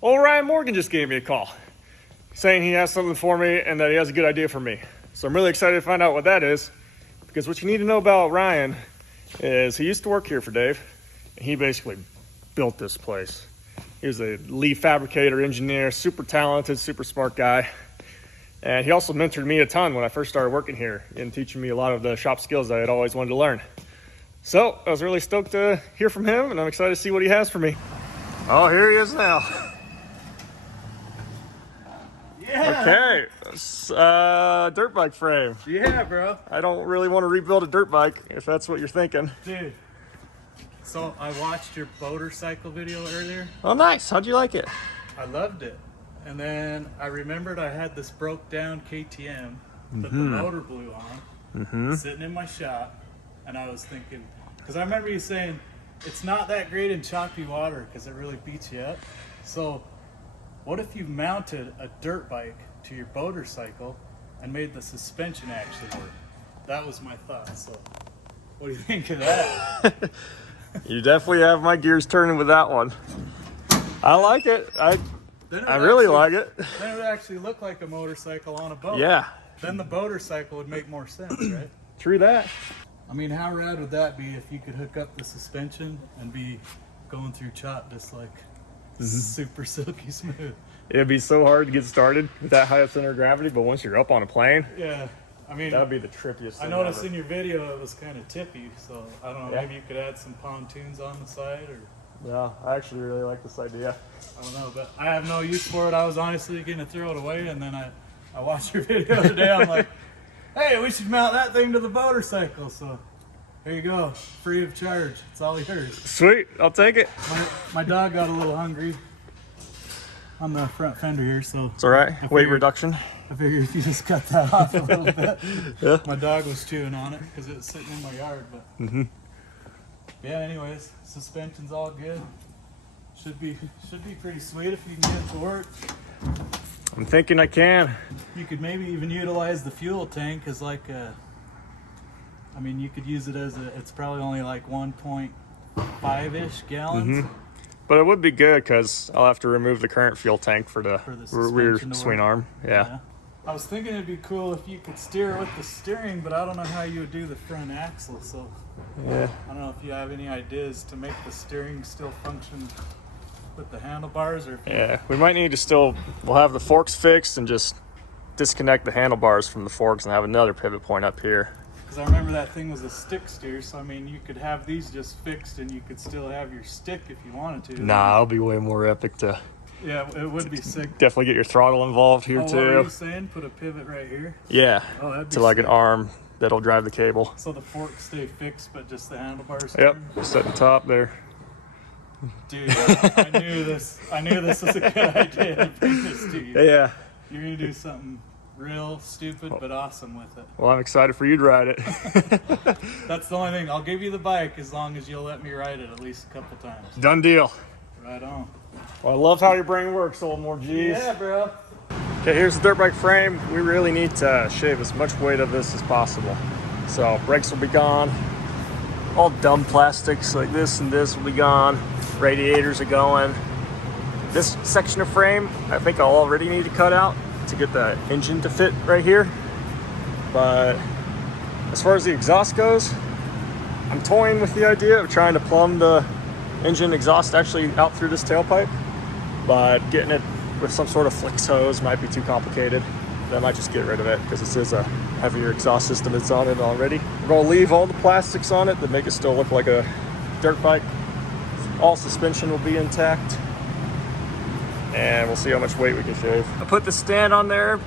Old Ryan Morgan just gave me a call saying he has something for me and that he has a good idea for me. So I'm really excited to find out what that is, because what you need to know about Ryan is he used to work here for Dave, and he basically built this place. He was a lead fabricator, engineer, super talented, super smart guy. And he also mentored me a ton when I first started working here and teaching me a lot of the shop skills I had always wanted to learn. So I was really stoked to hear from him, and I'm excited to see what he has for me. Oh, here he is now. Yeah. Okay, dirt bike frame. Yeah, bro. I don't really want to rebuild a dirt bike, if that's what you're thinking. Dude, so I watched your Boatercycle video earlier. Oh, nice. How'd you like it? I loved it. And then I remembered I had this broke down KTM that the motor blew on, sitting in my shop. And I was thinking, because I remember you saying, it's not that great in choppy water because it really beats you up. So what if you mounted a dirt bike to your Boatercycle and made the suspension actually work? That was my thought. So what do you think of that? You definitely have my gears turning with that one. I like it. I really like it. Then it would actually look like a motorcycle on a boat. Yeah. Then the Boatercycle would make more sense, right? True that. I mean, how rad would that be if you could hook up the suspension and be going through chop just like super silky smooth? It'd be so hard to get started with that high of center of gravity, but once you're up on a plane, Yeah. I mean, that would be the trippiest thing I noticed ever. in your video it was kind of tippy, so I don't know, Yeah. maybe you could add some pontoons on the side or Yeah, I actually really like this idea. I don't know, but I have no use for it. I was honestly going to throw it away, and then I watched your video today. I'm like, hey, we should mount that thing to the Boatercycle. So here you go, free of charge. It's all yours. Sweet, I'll take it. My dog got a little hungry on the front fender here, so It's all right. Weight reduction. I figured if you just cut that off a little bit. Yeah. My dog was chewing on it because it was sitting in my yard. But yeah, anyways, suspension's all good. Should be pretty sweet if you can get it to work. I'm thinking I can. You could maybe even utilize the fuel tank as like I mean, you could use it as it's probably only like 1.5-ish gallons. But it would be good because I'll have to remove the current fuel tank for the rear suspension to swing work. arm. Yeah. I was thinking it'd be cool if you could steer with the steering, but I don't know how you would do the front axle. So Yeah. I don't know if you have any ideas to make the steering still function with the handlebars, or if Yeah. We might need to we'll have the forks fixed and just disconnect the handlebars from the forks and have another pivot point up here. because I remember that thing was a stick steer. So I mean, you could have these just fixed, and you could still have your stick if you wanted to. Nah, it'll be way more epic to Yeah, it would be sick. definitely get your throttle involved here What were you too. saying? Put a pivot right here. Yeah. Oh, that'd be To like sick. an arm that'll drive the cable. So the forks stay fixed, but just the handlebars. Yep. turn? Just at the top there. Dude, I knew this. I knew this was a good idea to bring this to you. Yeah. You're gonna do something real stupid but awesome with it. Well, I'm excited for you to ride it. That's the only thing. I'll give you the bike as long as you'll let me ride it at least a couple times. Done deal. Right on. Well, I love how your brain works, old more G's. Yeah, bro. Okay, here's the dirt bike frame. We really need to shave as much weight of this as possible. So brakes will be gone. All dumb plastics like this and this will be gone. Radiators are going. This section of frame, I think I'll already need to cut out to get the engine to fit right here. But as far as the exhaust goes, I'm toying with the idea of trying to plumb the engine exhaust actually out through this tailpipe, but getting it with some sort of flex hose might be too complicated. I might just get rid of it because this is a heavier exhaust system that's on it already. We're gonna leave all the plastics on it that make it still look like a dirt bike. All suspension will be intact, and we'll see how much weight we can shave. I put the stand on there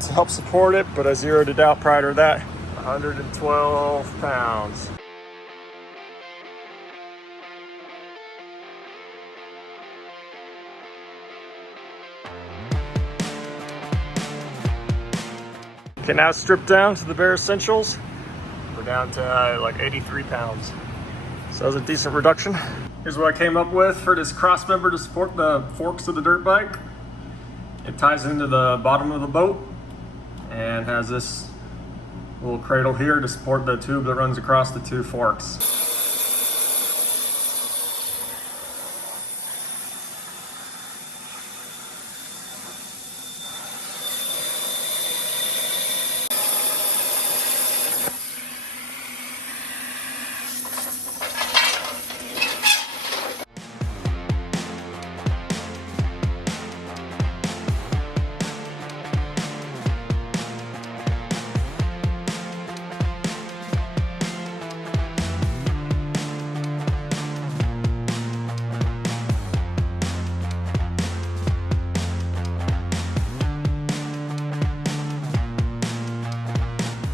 to help support it, but I zeroed it out prior to that. 112 pounds. Okay, now it's stripped down to the bare essentials. We're down to like 83 pounds. So that was a decent reduction. Here's what I came up with for this cross member to support the forks of the dirt bike. It ties into the bottom of the boat and has this little cradle here to support the tube that runs across the two forks.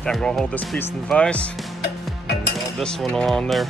Okay, I'm gonna hold this piece in the vise and weld this one on there.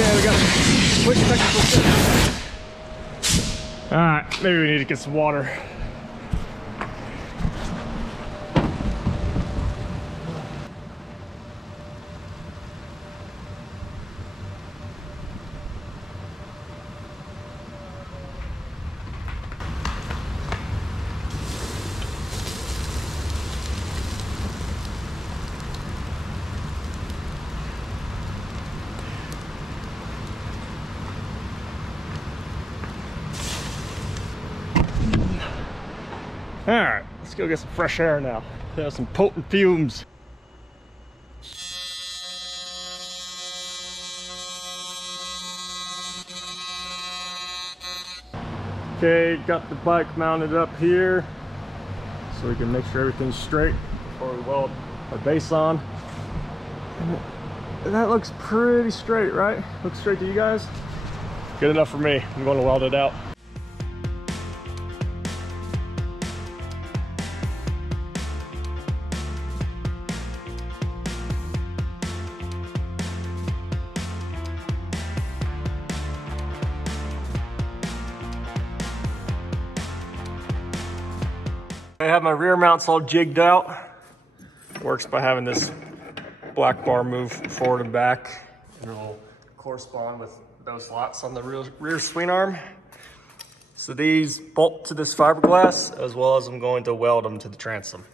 Okay, we got a quick technical tip. All right, maybe we need to get some water. All right, let's go get some fresh air now. There's some potent fumes. Okay, got the bike mounted up here so we can make sure everything's straight before we weld our base on. And that looks pretty straight, right? Looks straight to you guys? Good enough for me. I'm going to weld it out. I have my rear mounts all jigged out. Works by having this black bar move forward and back. And it'll correspond with those slots on the rear swing arm. So these bolt to this fiberglass, as well as I'm going to weld them to the transom.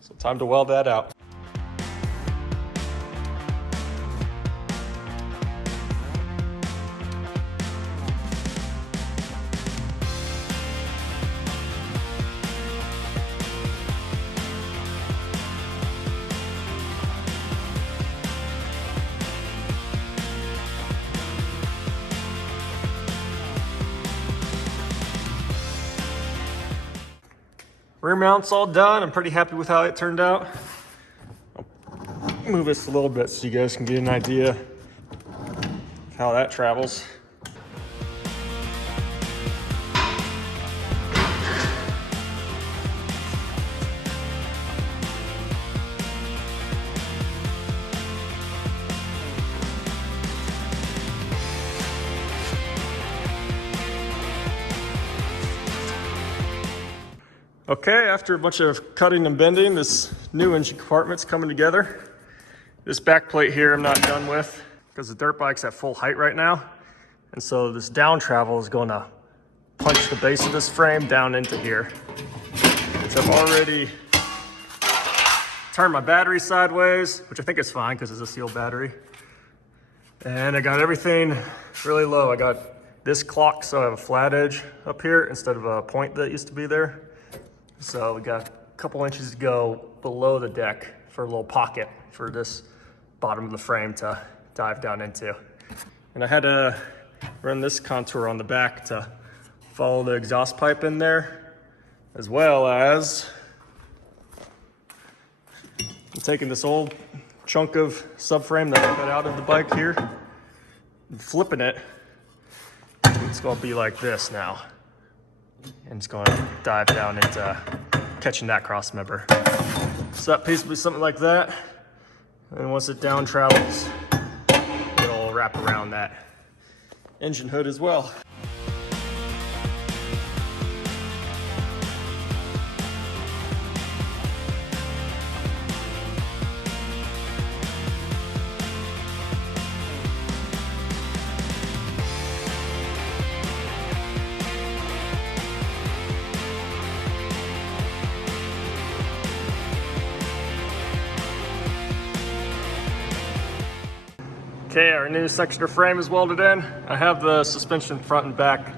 So time to weld that out. Rear mount's all done. I'm pretty happy with how it turned out. I'll move this a little bit so you guys can get an idea of how that travels. Okay, after a bunch of cutting and bending, this new engine compartment's coming together. This back plate here I'm not done with because the dirt bike's at full height right now. And so this down travel is going to punch the base of this frame down into here. So I've already turned my battery sideways, which I think is fine because it's a sealed battery. And I got everything really low. I got this clock, so I have a flat edge up here instead of a point that used to be there. So we got a couple inches to go below the deck for a little pocket for this bottom of the frame to dive down into. And I had to run this contour on the back to follow the exhaust pipe in there, as well as I'm taking this old chunk of subframe that I got out of the bike here and flipping it. It's going to be like this now, and it's going to dive down into catching that cross member. So that piece will be something like that, and once it down travels, it'll wrap around that engine hood as well. Okay, our new sectioner frame is welded in. I have the suspension front and back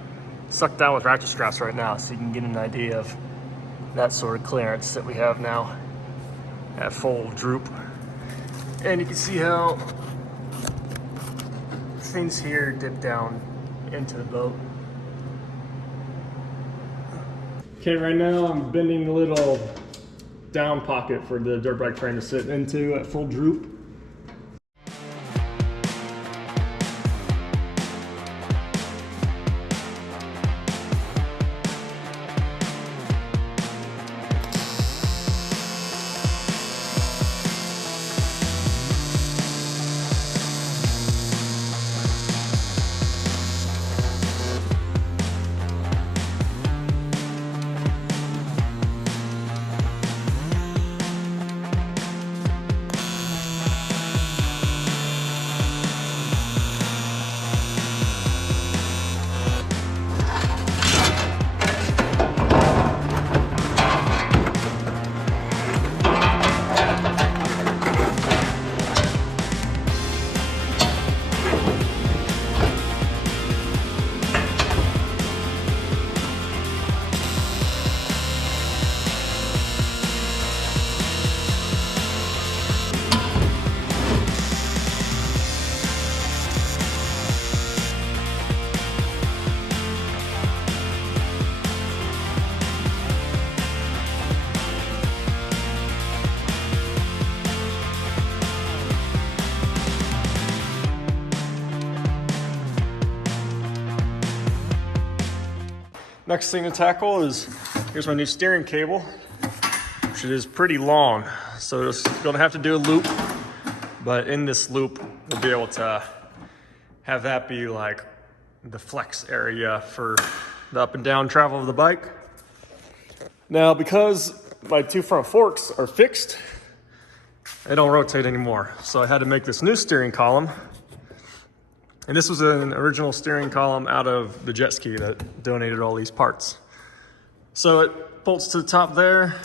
sucked down with ratchet straps right now, so you can get an idea of that sort of clearance that we have now at full droop. And you can see how things here dip down into the boat. Okay, right now I'm bending the little down pocket for the dirt bike frame to sit into at full droop. Next thing to tackle is, here's my new steering cable, which is pretty long. So it's gonna have to do a loop, but in this loop, we'll be able to have that be like the flex area for the up and down travel of the bike. Now, because my two front forks are fixed, they don't rotate anymore. So I had to make this new steering column. And this was an original steering column out of the jet ski that donated all these parts. So it bolts to the top there,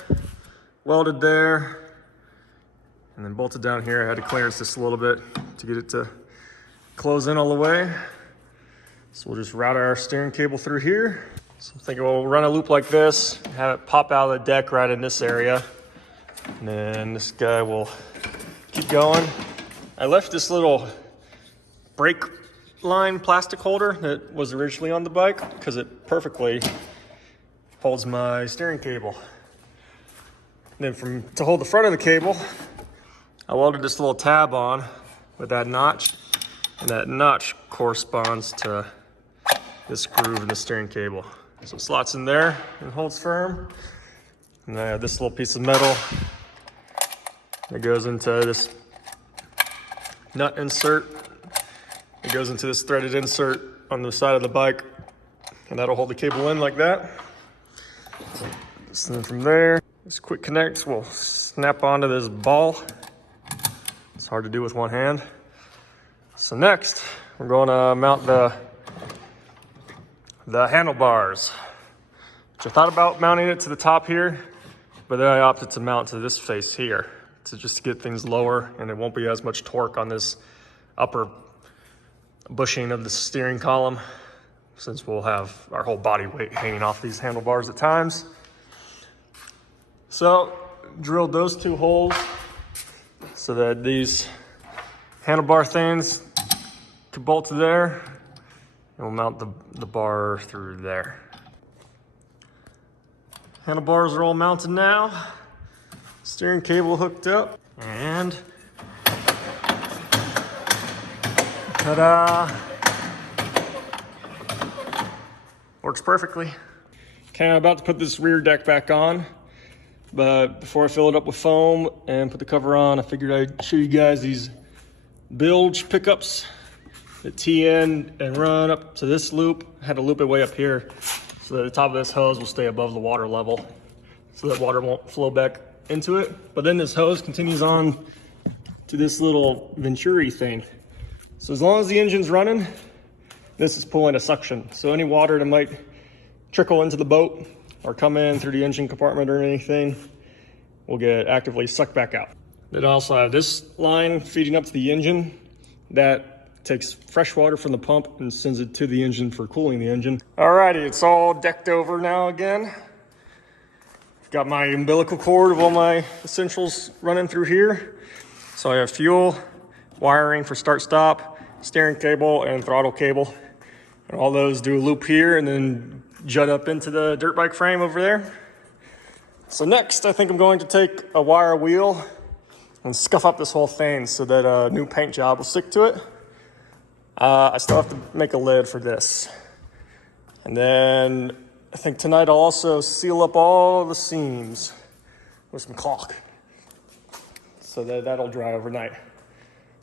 welded there, and then bolted down here. I had to clearance this a little bit to get it to close in all the way. So we'll just route our steering cable through here. So I'm thinking we'll run a loop like this, have it pop out of the deck right in this area. And then this guy will keep going. I left this little brake line plastic holder that was originally on the bike because it perfectly holds my steering cable. And then to hold the front of the cable, I welded this little tab on with that notch, and that notch corresponds to this groove in the steering cable. So it slots in there and holds firm. And I have this little piece of metal that goes into this nut insert. It goes into this threaded insert on the side of the bike, and that'll hold the cable in like that. So then from there, this quick connect will snap onto this ball. It's hard to do with one hand. So next, we're going to mount the handlebars, which I thought about mounting it to the top here, but then I opted to mount to this face here to just get things lower, and it won't be as much torque on this upper bushing of the steering column, since we'll have our whole body weight hanging off these handlebars at times. So drilled those two holes so that these handlebar things could bolt to there, we'll mount the bar through there. Handlebars are all mounted now. Steering cable hooked up, and ta-da! Works perfectly. Okay, I'm about to put this rear deck back on, but before I fill it up with foam and put the cover on, I figured I'd show you guys these bilge pickups that tee in and run up to this loop. I had to loop it way up here so that the top of this hose will stay above the water level so that water won't flow back into it. But then this hose continues on to this little venturi thing. So as long as the engine's running, this is pulling a suction. So any water that might trickle into the boat or come in through the engine compartment or anything will get actively sucked back out. Then I also have this line feeding up to the engine that takes fresh water from the pump and sends it to the engine for cooling the engine. Alrighty, it's all decked over now again. Got my umbilical cord of all my essentials running through here. So I have fuel, wiring for start-stop, steering cable, and throttle cable. And all those do a loop here and then jut up into the dirt bike frame over there. So next, I think I'm going to take a wire wheel and scuff up this whole thing so that a new paint job will stick to it. I still have to make a lid for this. And then I think tonight I'll also seal up all the seams with some caulk so that that'll dry overnight.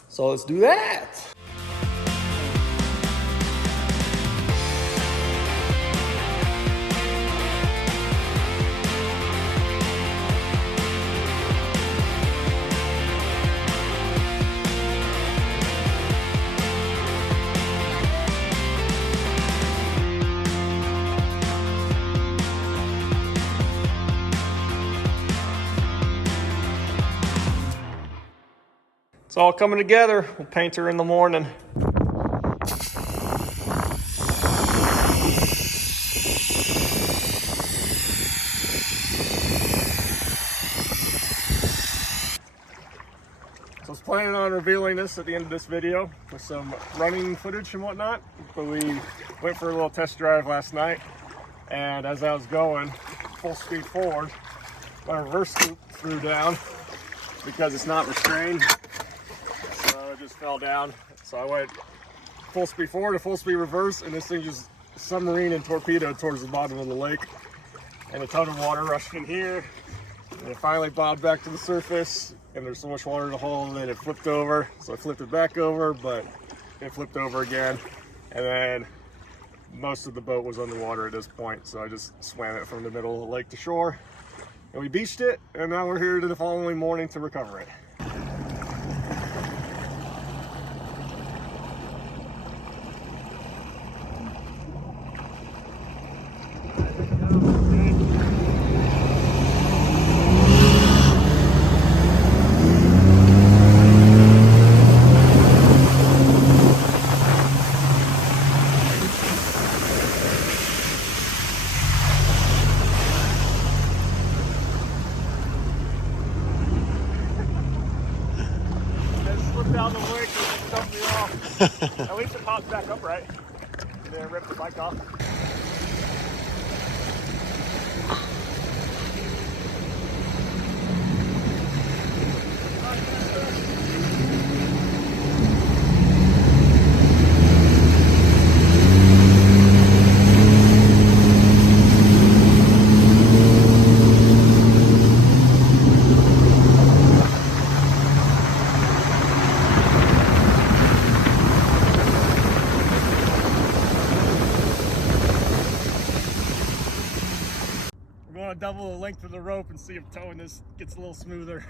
So let's do that. It's all coming together. We'll paint her in the morning. So I was planning on revealing this at the end of this video with some running footage and whatnot, but we went for a little test drive last night, and as I was going full speed forward, my reverse loop threw down because it's not restrained. It just fell down. So I went full speed forward to full speed reverse, and this thing just submarine and torpedoed towards the bottom of the lake. And a ton of water rushed in here. And it finally bobbed back to the surface, and there's so much water in the hole that it flipped over. So I flipped it back over, but it flipped over again. And then most of the boat was underwater at this point. So I just swam it from the middle of the lake to shore. And we beached it, and now we're here to the following morning to recover it. Down the lake and dump me off. At least it pops back up right. And then rip the bike off. Double the length of the rope and see if towing this gets a little smoother.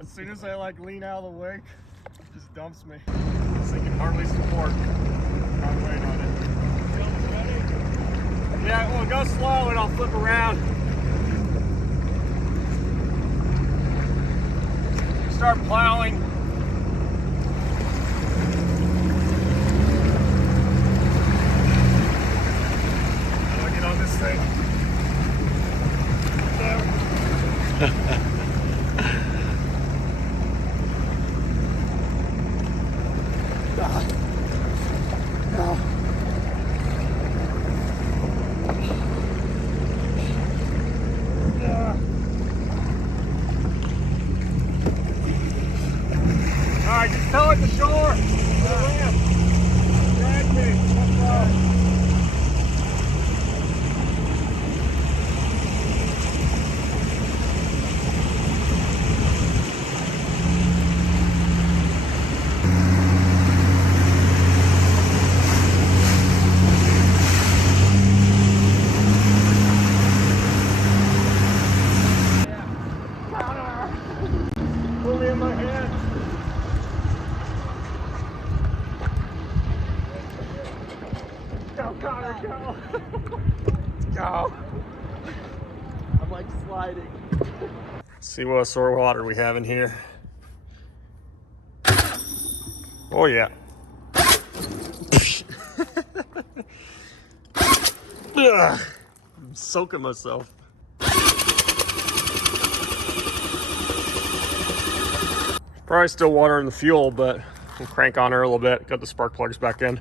As soon as I lean out of the wake, it just dumps me. This thing can hardly support my weight on it. Yeah, well, go slow and I'll flip around. Start plowing. How do I get on this thing? the shore. Drag me. Only in my hand. Go, Connor, go. Go. I'm like sliding. Let's see what sort of water we have in here. Oh, yeah. Ugh. I'm soaking myself. Probably still water in the fuel, but we'll crank on her a little bit. Got the spark plugs back in.